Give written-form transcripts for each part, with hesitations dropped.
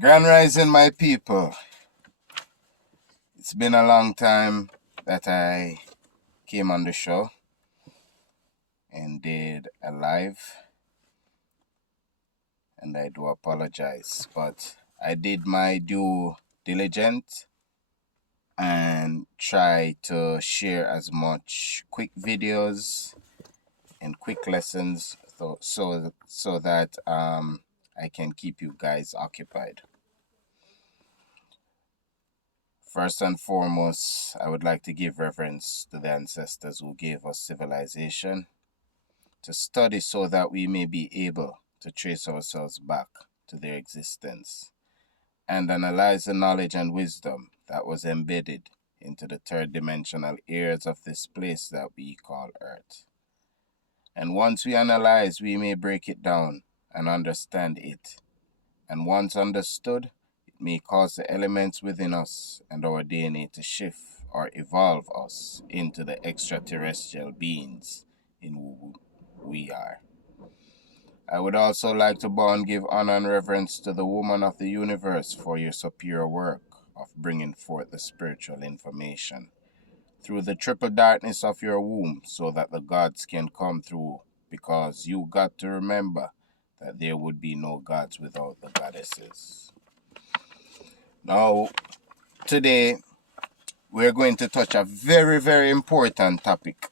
Grand Rising, my people. It's been a long time that I came on the show and did a live, and I do apologize, but I did my due diligence and try to share as much quick videos and quick lessons so that I can keep you guys occupied. First and foremost, I would like to give reverence to the ancestors who gave us civilization, to study so that we may be able to trace ourselves back to their existence and analyze the knowledge and wisdom that was embedded into the third dimensional areas of this place that we call Earth. And once we analyze, we may break it down and understand it. And once understood, it may cause the elements within us and our DNA to shift or evolve us into the extraterrestrial beings in who we are. I would also like to bow and give honor and reverence to the woman of the universe for your superior work of bringing forth the spiritual information through the triple darkness of your womb so that the gods can come through, because you got to remember that there would be no gods without the goddesses. Now, today, we're going to touch a very, very important topic.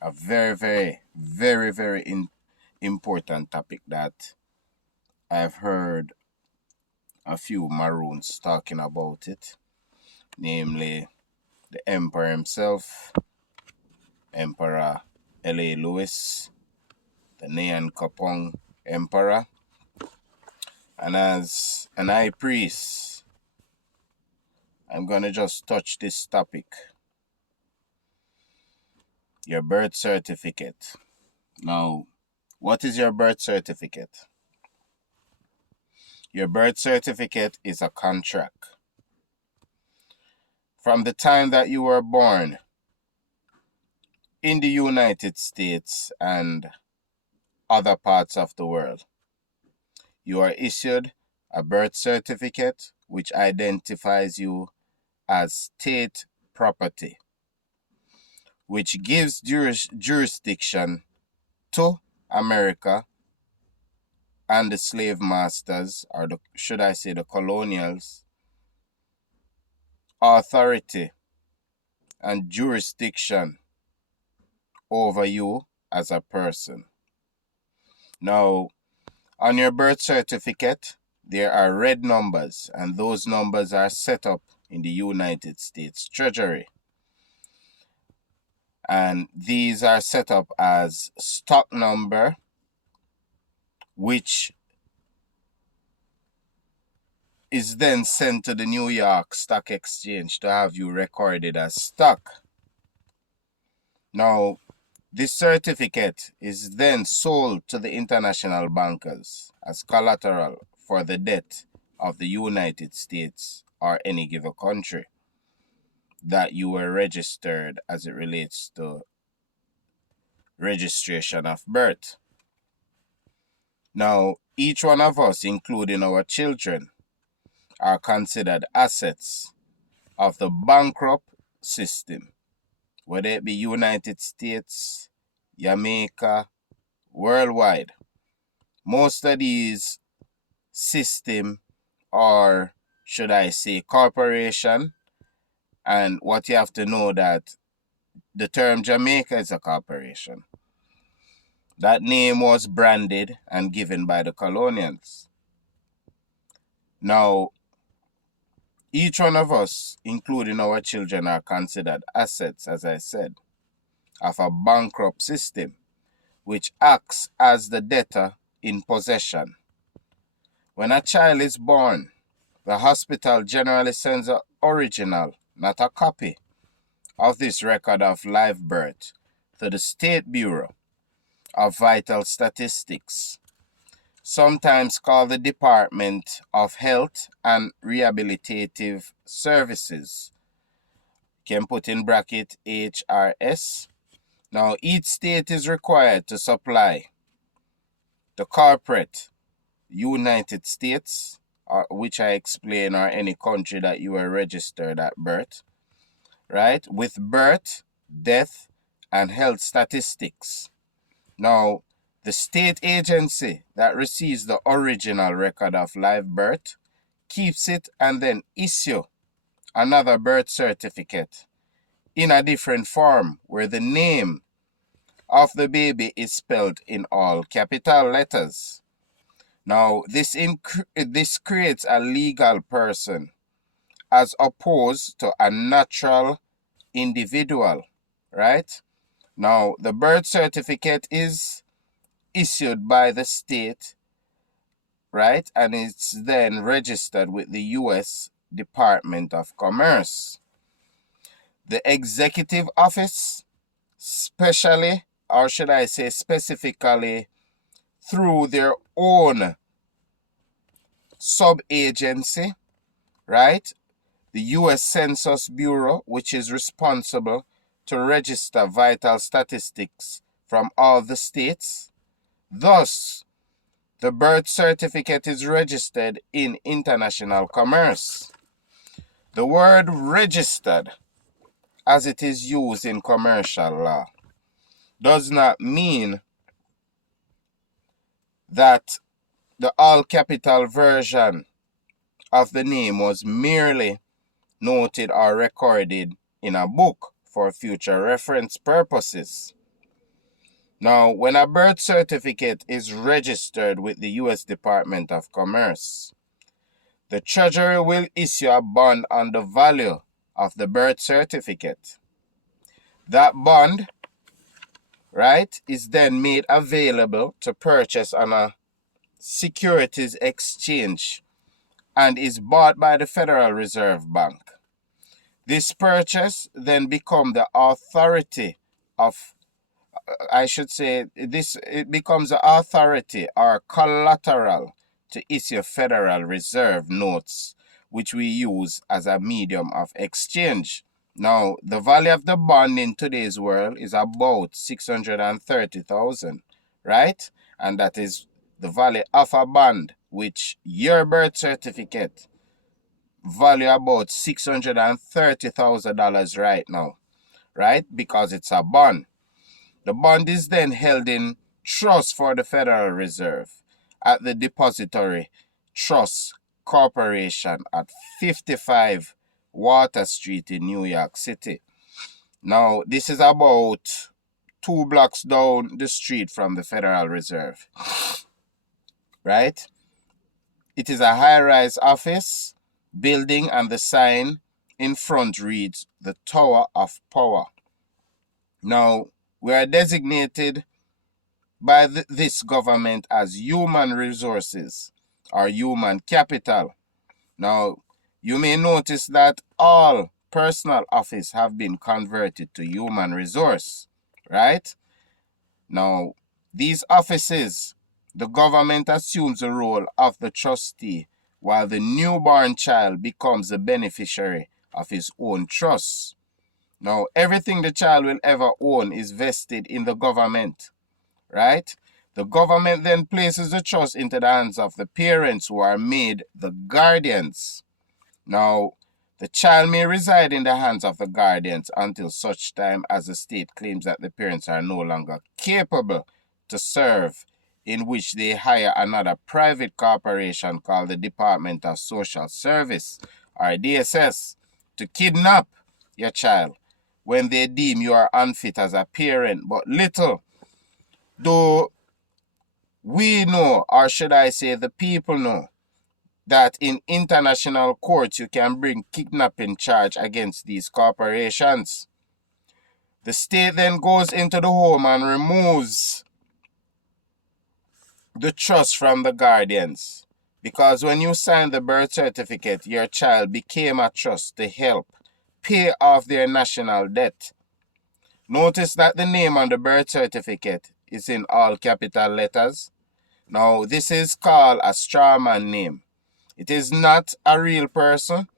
A very, very, very, very important topic that I've heard a few Maroons talking about it, namely the Emperor himself, Emperor L.A. Lewis, the Nyan Pong Emperor, and as an high priest, I'm going to just touch this topic. Your birth certificate. Now, what is your birth certificate? Your birth certificate is a contract. From the time that you were born in the United States and other parts of the world, you are issued a birth certificate which identifies you as state property, which gives jurisdiction to America and the slave masters, or should I say the colonials, authority and jurisdiction over you as a person. Now, on your birth certificate, there are red numbers, and those numbers are set up in the United States Treasury. And these are set up as stock number, which is then sent to the New York Stock Exchange to have you recorded as stock. Now, this certificate is then sold to the international bankers as collateral for the debt of the United States or any given country that you were registered as it relates to registration of birth. Now, each one of us, including our children, are considered assets of the bankrupt system, whether it be United States, Jamaica, worldwide. Most of these system, or should I say corporation, and what you have to know that the term Jamaica is a corporation. That name was branded and given by the colonials. Now, each one of us, including our children, are considered assets, as I said, of a bankrupt system, which acts as the debtor in possession. When a child is born, the hospital generally sends an original, not a copy, of this record of live birth to the State Bureau of Vital Statistics, sometimes called the Department of Health and Rehabilitative Services. You can put in bracket HRS. Now, each state is required to supply the corporate United States which I explain, or any country that you were registered at birth, right? With birth, death, and health statistics. Now, the state agency that receives the original record of live birth keeps it and then issue another birth certificate in a different form where the name of the baby is spelled in all capital letters. Now, this creates a legal person as opposed to a natural individual, right? Now, the birth certificate is issued by the state, right? And it's then registered with the U.S. Department of Commerce. The executive office, specially, or should I say specifically, through their own sub-agency, right? The U.S. Census Bureau, which is responsible to register vital statistics from all the states. Thus, the birth certificate is registered in international commerce. The word registered, as it is used in commercial law, does not mean that the all-capital version of the name was merely noted or recorded in a book for future reference purposes. Now, when a birth certificate is registered with the U.S. Department of Commerce, the Treasury will issue a bond on the value of the birth certificate. That bond, right, is then made available to purchase on a securities exchange and is bought by the Federal Reserve Bank. This purchase then becomes the authority of, it becomes the authority or collateral to issue Federal Reserve notes, which we use as a medium of exchange. Now, the value of the bond in today's world is about 630,000, right? And that is the value of a bond, which your birth certificate value about $630,000 right now, right? Because it's a bond. The bond is then held in trust for the Federal Reserve at the Depository Trust Corporation at 55 Water Street in New York City. Now, this is about 2 blocks down the street from the Federal Reserve, right? It is a high-rise office building, and the sign in front reads the Tower of Power. Now, we are designated by this government as human resources or human capital. Now, you may notice that all personal office have been converted to human resource, right? Now, these offices, the government assumes the role of the trustee while the newborn child becomes the beneficiary of his own trust. Now, everything the child will ever own is vested in the government, right? The government then places the trust into the hands of the parents, who are made the guardians. Now, the child may reside in the hands of the guardians until such time as the state claims that the parents are no longer capable to serve, in which they hire another private corporation called the Department of Social Service, or DSS, to kidnap your child when they deem you are unfit as a parent. But little do we know, or should I say the people know, that in international courts you can bring kidnapping charge against these corporations. The state then goes into the home and removes the trust from the guardians. Because when you signed the birth certificate, your child became a trust to help pay off their national debt. Notice that the name on the birth certificate is in all capital letters. Now, this is called a strawman name. It is not a real person.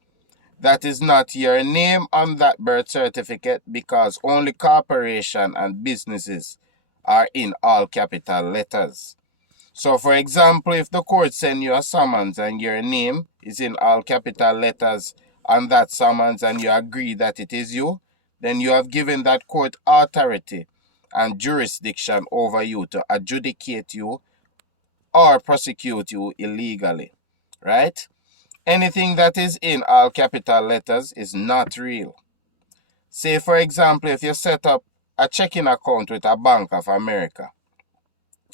That is not your name on that birth certificate, because only corporation and businesses are in all capital letters. So, for example, if the court send you a summons and your name is in all capital letters on that summons and you agree that it is you, then you have given that court authority and jurisdiction over you to adjudicate you or prosecute you illegally, right? Anything that is in all capital letters is not real. Say, for example, if you set up a checking account with a Bank of America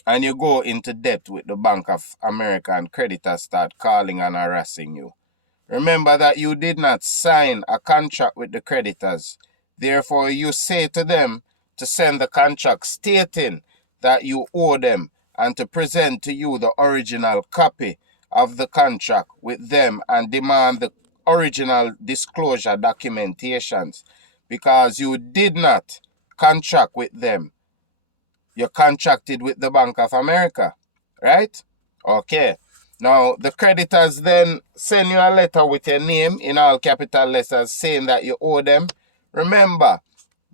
and you go into debt with the Bank of America and creditors start calling and harassing you, remember that you did not sign a contract with the creditors. Therefore, you say to them to send the contract stating that you owe them and to present to you the original copy of the contract with them and demand the original disclosure documentations because you did not contract with them. You contracted with the Bank of America, right? Okay. Now, the creditors then send you a letter with your name in all capital letters saying that you owe them. Remember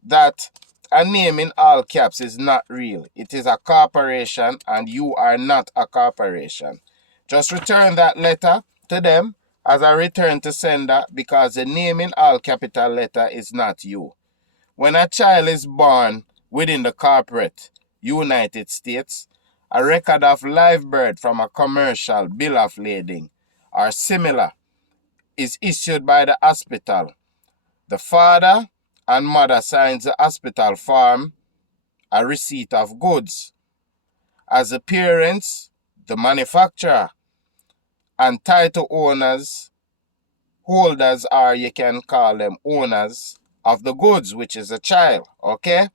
that a name in all caps is not real. It is a corporation and you are not a corporation. Just return that letter to them as a return to sender because the name in all capital letter is not you. When a child is born within the corporate United States, a record of live birth from a commercial bill of lading or similar is issued by the hospital. The father and mother signs the hospital form, a receipt of goods. As the parents, the manufacturer, and title owners, holders, or you can call them owners of the goods, which is a child, okay?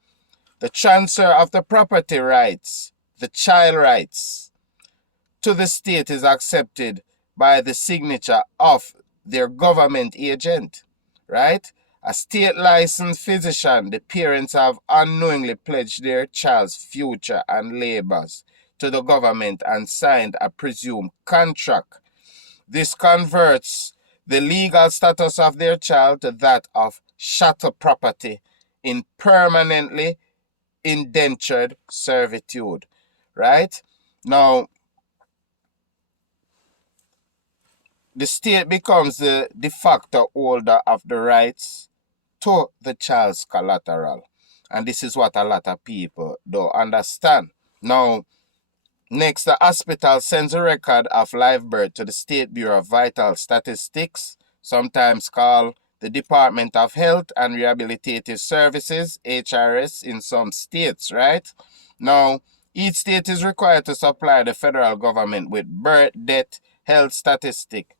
The transfer of the property rights, the child rights, to the state is accepted by the signature of their government agent, right? A state licensed physician, the parents have unknowingly pledged their child's future and labors to the government and signed a presumed contract. This converts the legal status of their child to that of chattel property in permanently indentured servitude, right? Now, the state becomes the de facto holder of the rights to the child's collateral. And this is what a lot of people don't understand. Now, next, the hospital sends a record of live birth to the State Bureau of Vital Statistics, sometimes called the Department of Health and Rehabilitative Services, HRS, in some states, right? Now, each state is required to supply the federal government with birth, death, health statistic.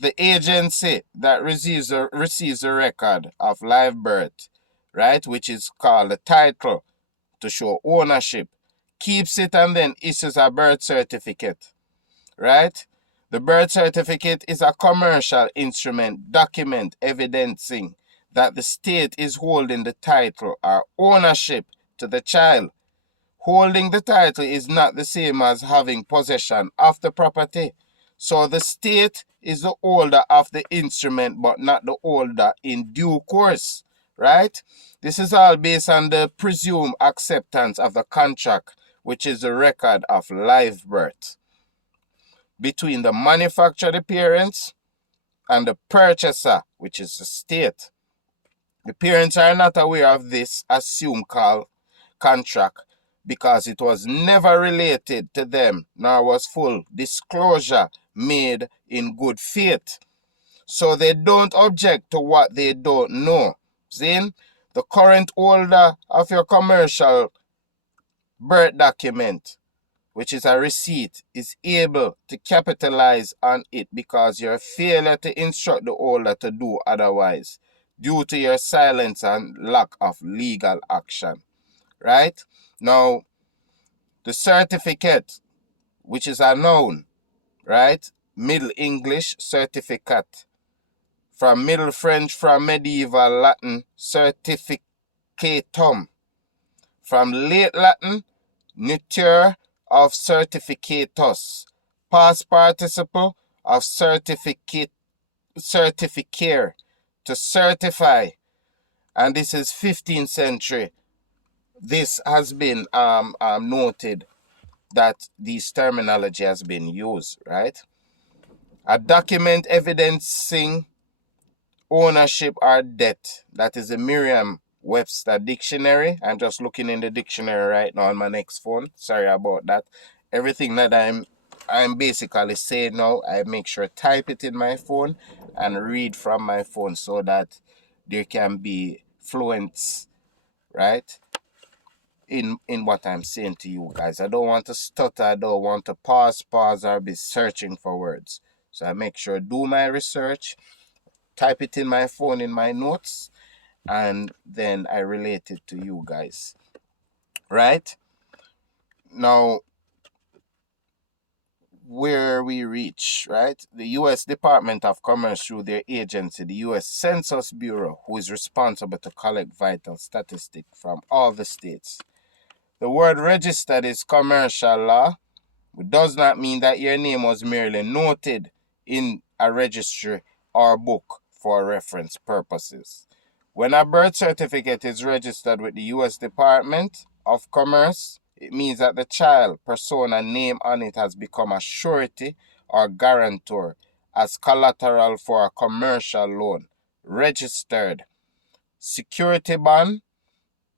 The agency that receives a record of live birth, right, which is called the title to show ownership, keeps it and then issues a birth certificate, right? The birth certificate is a commercial instrument document evidencing that the state is holding the title or ownership to the child. Holding the title is not the same as having possession of the property. So the state is the holder of the instrument but not the holder in due course, right? This is all based on the presumed acceptance of the contract, which is the record of live birth between the manufacturer, the parents, and the purchaser, which is the state. The parents are not aware of this assumed contract because it was never related to them, nor was full disclosure made in good faith. So they don't object to what they don't know. See, the current holder of your commercial birth document, which is a receipt, is able to capitalize on it because your failure to instruct the holder to do otherwise due to your silence and lack of legal action, right? Now, the certificate, which is a noun, right? Middle English certificate. From Middle French, from medieval Latin, certificatum. From late Latin, neuter of certificatus. Past participle of certificare, to certify. And this is 15th century. This has been noted that these terminology has been used, right? A document evidencing ownership or debt. That is the Merriam-Webster dictionary. I'm just looking in the dictionary right now on my next phone. Sorry about that. Everything that I'm basically saying now, I make sure type it in my phone and read from my phone so that there can be fluence, right, in what I'm saying to you guys. I don't want to stutter. I don't want to pause or be searching for words. So I make sure do my research, type it in my phone in my notes, and then I relate it to you guys, right? Now, where we reach, right? The U.S. Department of Commerce, through their agency, the U.S. Census Bureau, who is responsible to collect vital statistics from all the states. The word registered is commercial law. It does not mean that your name was merely noted in a registry or book for reference purposes. When a birth certificate is registered with the U.S. Department of Commerce, it means that the child persona name on it has become a surety or guarantor as collateral for a commercial loan. Registered. Security bond,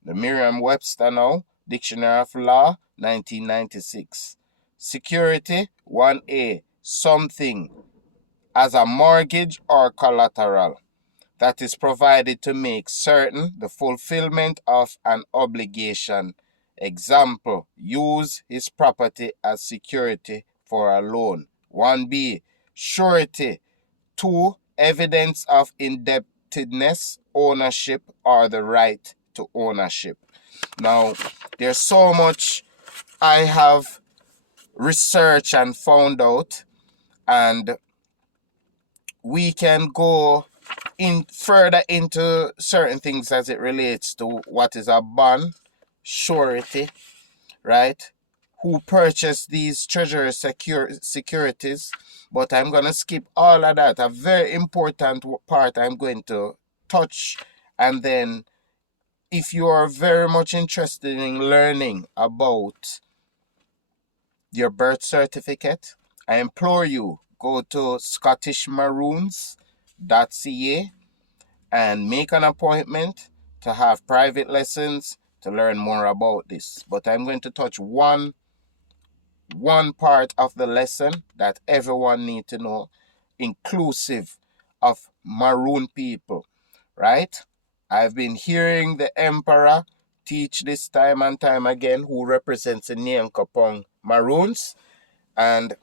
the Merriam-Webster now, Dictionary of Law, 1996. Security, 1A, something as a mortgage or collateral that is provided to make certain the fulfillment of an obligation. Example, use his property as security for a loan. 1B, surety. 2, evidence of indebtedness, ownership, or the right to ownership. Now, there's so much I have researched and found out, and we can go in further into certain things as it relates to what is a bond, surety, right? Who purchased these treasury securities, but I'm going to skip all of that. A very important part I'm going to touch, and then if you are very much interested in learning about your birth certificate, I implore you, go to scottishmaroons.ca and make an appointment to have private lessons to learn more about this. But I'm going to touch one part of the lesson that everyone needs to know, inclusive of Maroon people, right? I've been hearing the Emperor teach this time and time again, who represents the Nyan Pong Maroons. And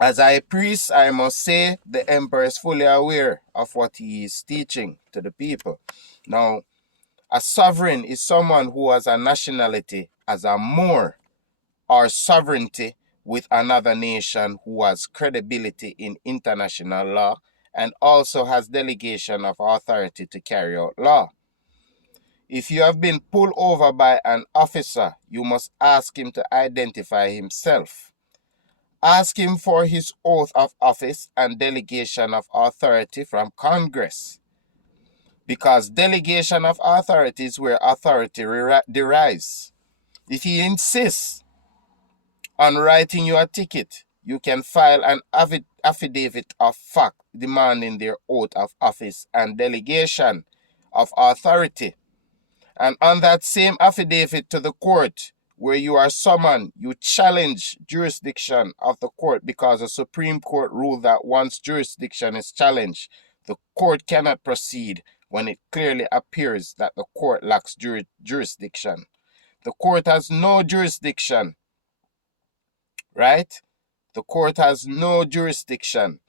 as a priest, I must say the Emperor is fully aware of what he is teaching to the people. Now, a sovereign is someone who has a nationality as a Moor or sovereignty with another nation, who has credibility in international law and also has delegation of authority to carry out law. If you have been pulled over by an officer, you must ask him to identify himself. Ask him for his oath of office and delegation of authority from Congress, because delegation of authority is where authority derives. If he insists on writing you a ticket, you can file an affidavit of fact demanding their oath of office and delegation of authority. And on that same affidavit to the court where you are summoned, you challenge jurisdiction of the court, because the Supreme Court ruled that once jurisdiction is challenged, the court cannot proceed when it clearly appears that the court lacks jurisdiction. The court has no jurisdiction, right? The court has no jurisdiction,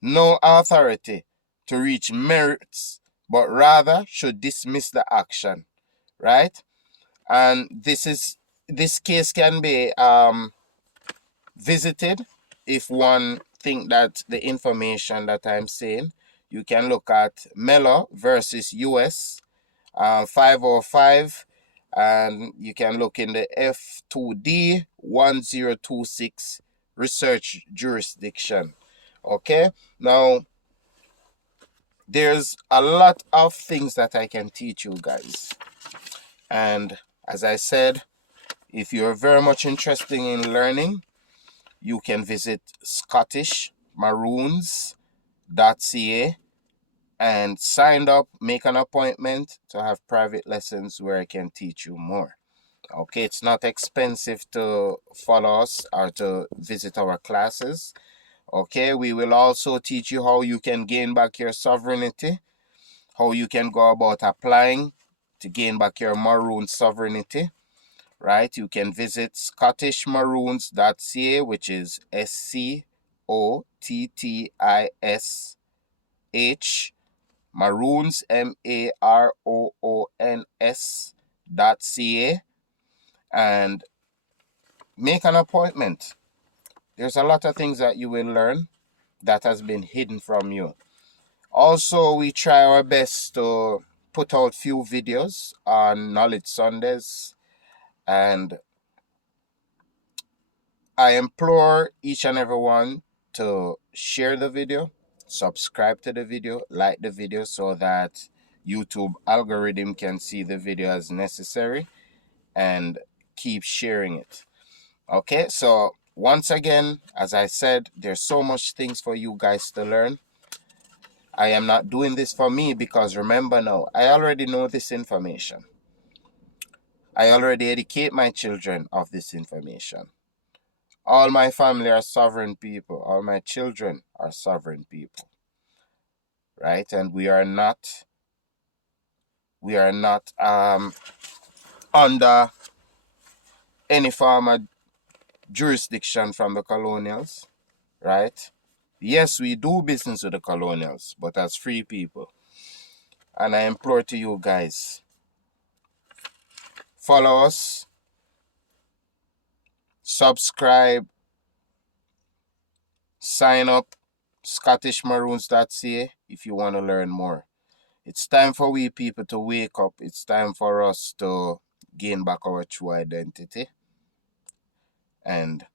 no authority to reach merits, but rather should dismiss the action, right? And this case can be visited if one think that the information that I'm saying. You can look at Mello versus US 505, and you can look in the F2D 1026 research jurisdiction. Okay, now there's a lot of things that I can teach you guys, and as I said, If you're very much interested in learning, you can visit scottishmaroons.ca and sign up, make an appointment to have private lessons where I can teach you more. Okay, it's not expensive to follow us or to visit our classes. Okay, we will also teach you how you can gain back your sovereignty, how you can go about applying to gain back your maroon sovereignty, right? You can visit scottishmaroons.ca, which is SCOTTISH, maroons, MAROONS.ca, and make an appointment. There's a lot of things that you will learn that has been hidden from you. Also, we try our best to put out few videos on Knowledge Sundays, and I implore each and everyone to share the video, subscribe to the video, like the video so that YouTube algorithm can see the video as necessary, and keep sharing it. Okay, so once again, as I said, there's so much things for you guys to learn. I am not doing this for me because remember now, I already know this information. I already educate my children of this information. All my family are sovereign people. All my children are sovereign people. Right? And we are not under any form of jurisdiction from the colonials. Right? Yes, we do business with the colonials, but as free people. And I implore to you guys, follow us, subscribe, sign up, scottishmaroons.ca if you want to learn more. It's time for we people to wake up. It's time for us to gain back our true identity. And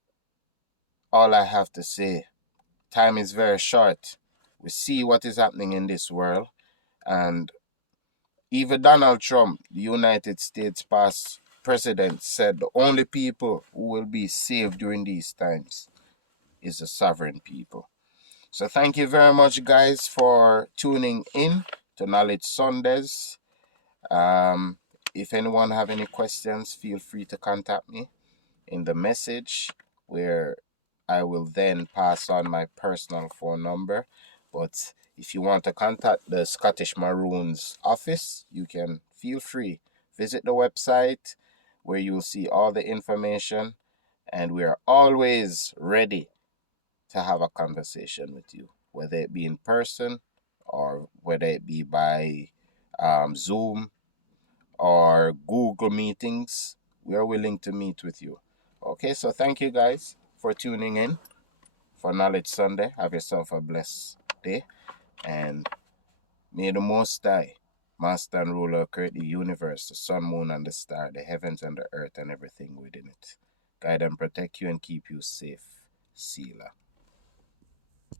all I have to say, time is very short. We see what is happening in this world. And even Donald Trump, the United States past president, said the only people who will be saved during these times is the sovereign people. So thank you very much, guys, for tuning in to Knowledge Sundays. If anyone have any questions, feel free to contact me in the message, where I will then pass on my personal phone number. But if you want to contact the Scottish Maroons office, you can feel free. Visit the website where you will see all the information, and we are always ready to have a conversation with you, whether it be in person or whether it be by Zoom or Google meetings. We are willing to meet with you. Okay, so thank you guys for tuning in for Knowledge Sunday. Have yourself a blessed day, and may the Most High, Master and Ruler, create the universe, the sun, moon, and the star, the heavens and the earth, and everything within it. Guide and protect you and keep you safe. Selah.